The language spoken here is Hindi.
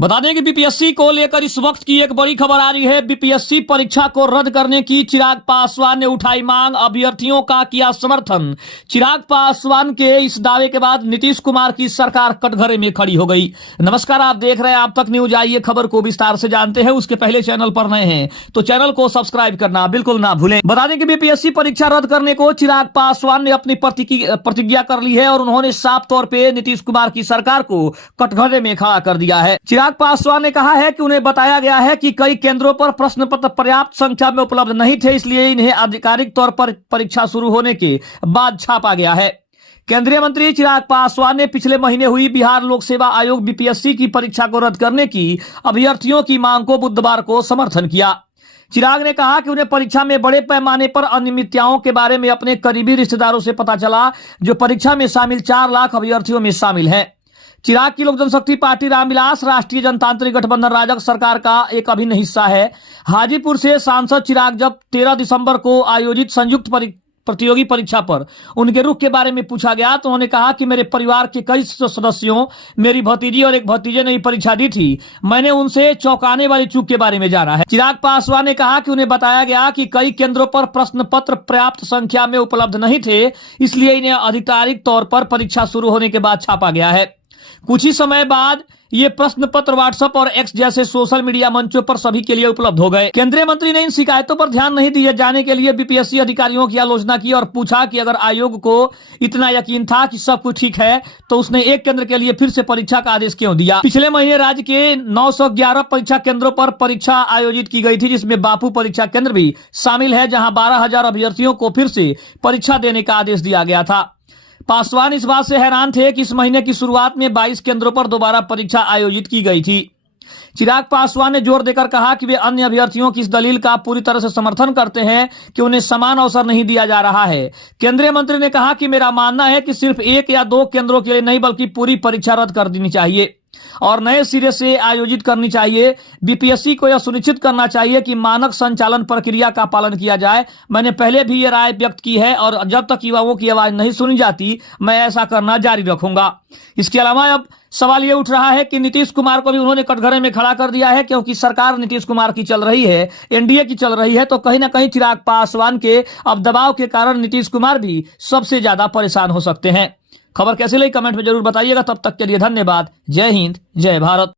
बता दें कि बीपीएससी को लेकर इस वक्त की एक बड़ी खबर आ रही है। बीपीएससी परीक्षा को रद्द करने की चिराग पासवान ने उठाई मांग, अभ्यर्थियों का किया समर्थन। चिराग पासवान के इस दावे के बाद नीतीश कुमार की सरकार कटघरे में खड़ी हो गई। नमस्कार, आप देख रहे हैं आप तक न्यूज। आइए खबर को विस्तार से जानते हैं। उसके पहले चैनल पर नए हैं तो चैनल को सब्सक्राइब करना बिल्कुल ना भूलें। बता दें कि बीपीएससी परीक्षा रद्द करने को चिराग पासवान ने अपनी प्रतिज्ञा कर ली है और उन्होंने साफ तौर पर नीतीश कुमार की सरकार को कटघरे में खड़ा कर दिया है। चिराग पासवान ने कहा है कि उन्हें बताया गया है कि कई केंद्रों पर प्रश्न पत्र पर्याप्त संख्या में उपलब्ध नहीं थे, इसलिए इन्हें आधिकारिक तौर पर परीक्षा शुरू होने के बाद छापा गया है। केंद्रीय मंत्री चिराग पासवान ने पिछले महीने हुई बिहार लोक सेवा आयोग बीपीएससी की परीक्षा को रद्द करने की अभ्यर्थियों की मांग को बुधवार को समर्थन किया। चिराग ने कहा कि उन्हें परीक्षा में बड़े पैमाने पर अनियमितताओं के बारे में अपने करीबी रिश्तेदारों से पता चला, जो परीक्षा में शामिल 4 लाख अभ्यर्थियों में शामिल हैं। चिराग की लोक जनशक्ति पार्टी रामविलास राष्ट्रीय जनतांत्रिक गठबंधन राजग सरकार का एक अभिन्न हिस्सा है। हाजीपुर से सांसद चिराग जब 13 दिसंबर को आयोजित संयुक्त प्रतियोगी परीक्षा पर उनके रुख के बारे में पूछा गया तो उन्होंने कहा कि मेरे परिवार के कई सदस्यों, मेरी भतीजी और एक भतीजे ने परीक्षा दी थी। मैंने उनसे चौंकाने वाली चूक के बारे में जाना है। चिराग पासवान ने कहा कि उन्हें बताया गया कि कई केंद्रों पर प्रश्न पत्र पर्याप्त संख्या में उपलब्ध नहीं थे, इसलिए इन्हें आधिकारिक तौर पर परीक्षा शुरू होने के बाद छापा गया है। कुछ ही समय बाद ये प्रश्न पत्र व्हाट्सएप और एक्स जैसे सोशल मीडिया मंचों पर सभी के लिए उपलब्ध हो गए। केंद्रीय मंत्री ने इन शिकायतों पर ध्यान नहीं दिए जाने के लिए बीपीएससी अधिकारियों की आलोचना की और पूछा कि अगर आयोग को इतना यकीन था कि सब कुछ ठीक है तो उसने एक केंद्र के लिए फिर से परीक्षा का आदेश क्यों दिया। पिछले महीने राज्य के 911 परीक्षा केंद्रों पर परीक्षा आयोजित की गई थी, जिसमें बापू परीक्षा केंद्र भी शामिल है, जहाँ 12,000 अभ्यर्थियों को फिर से परीक्षा देने का आदेश दिया गया था। पासवान इस बात से हैरान थे कि इस महीने की शुरुआत में 22 केंद्रों पर दोबारा परीक्षा आयोजित की गई थी। चिराग पासवान ने जोर देकर कहा कि वे अन्य अभ्यर्थियों की इस दलील का पूरी तरह से समर्थन करते हैं कि उन्हें समान अवसर नहीं दिया जा रहा है। केंद्रीय मंत्री ने कहा कि मेरा मानना है कि सिर्फ 1 या 2 केंद्रों के लिए नहीं बल्कि पूरी परीक्षा रद्द कर देनी चाहिए और नए सिरे से आयोजित करनी चाहिए। बीपीएससी को यह सुनिश्चित करना चाहिए कि मानक संचालन प्रक्रिया का पालन किया जाए। मैंने पहले भी ये राय व्यक्त की है और जब तक युवाओं की आवाज नहीं सुनी जाती मैं ऐसा करना जारी रखूंगा। इसके अलावा अब सवाल ये उठ रहा है कि नीतीश कुमार को भी उन्होंने कटघरे में खड़ा कर दिया है, क्योंकि सरकार नीतीश कुमार की चल रही है, एनडीए की चल रही है, तो कहीं ना कहीं चिराग पासवान के अब दबाव के कारण नीतीश कुमार भी सबसे ज्यादा परेशान हो सकते हैं। खबर कैसी लगी कमेंट में जरूर बताइएगा। तब तक के लिए धन्यवाद। जय हिंद, जय भारत।